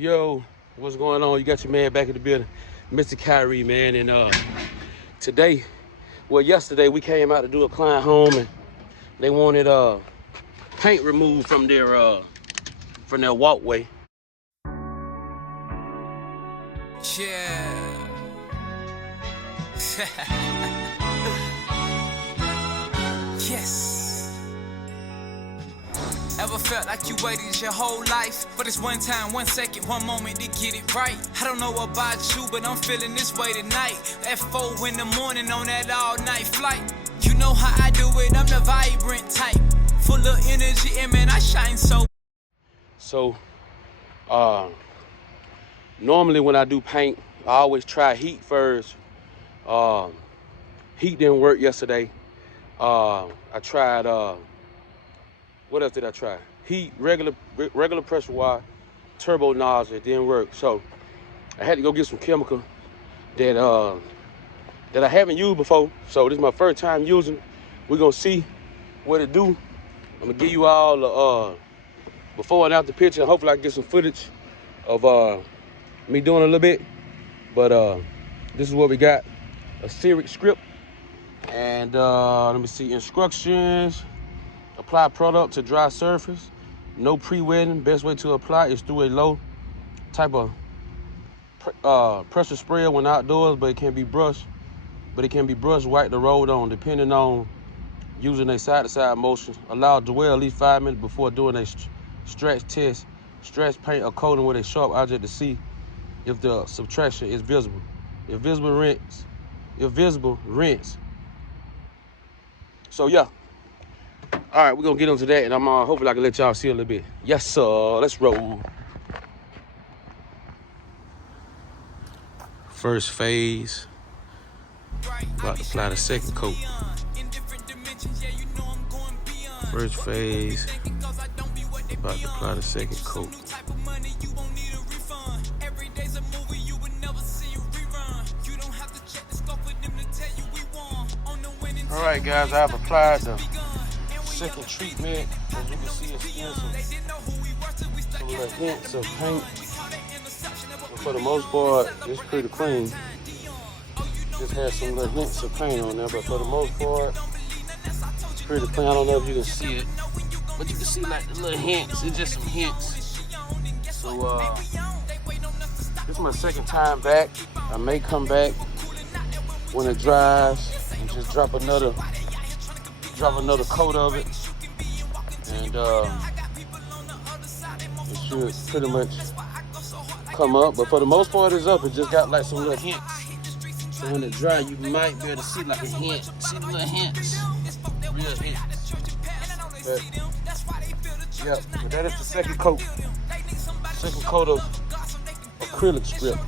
Yo, what's going on? You got your man back in the building, Mr. Kyrie, man. And yesterday we came out to do a client home, and they wanted paint removed from their walkway. Yeah. Yes. Ever felt like you waited your whole life for this one time, 1 second, 1 moment to get it right? I don't know about you, but I'm feeling this way tonight. At 4 in the morning on that all-night flight. You know how I do it, I'm the vibrant type. Full of energy, and man, I shine so. So, normally when I do paint, I always try heat first. Heat didn't work yesterday. I tried, what else did I try? Heat, regular pressure wire, turbo nozzle, it didn't work. So I had to go get some chemical that I haven't used before. So this is my first time using it. We're gonna see what it do. I'm gonna give you all the before and after picture. Hopefully I can get some footage of me doing a little bit. But this is what we got. A series script. And let me see, instructions. Apply product to dry surface. No pre-wetting. Best way to apply is through a low type of pressure sprayer when outdoors, but it can be brushed. Wipe the road on, depending on using a side-to-side motion. Allow to dwell at least 5 minutes before doing a stretch test. Stretch paint or coating with a sharp object to see if the subtraction is visible. If visible, rinse. So yeah. All right, we're gonna get into that, and I'm hopefully I can let y'all see a little bit. Yes, sir. Let's roll. First phase. About to apply the second coat. First phase. About to apply the second coat. All right, guys, I've applied the second treatment. As you can see, it's still some little hints of paint. But for the most part, it's pretty clean. Just has some little hints of paint on there, but for the most part, it's pretty clean. I don't know if you can see it, but you can see like the little hints. It's just some hints. So this is my second time back. I may come back when it dries and just drop another coat of it, and it should pretty much come up. But for the most part, it's up. It just got like some little hints. So when it dry, you might be able to see like a hint. See the little hints, real hints. But yeah, but that is the second coat of acrylic strip.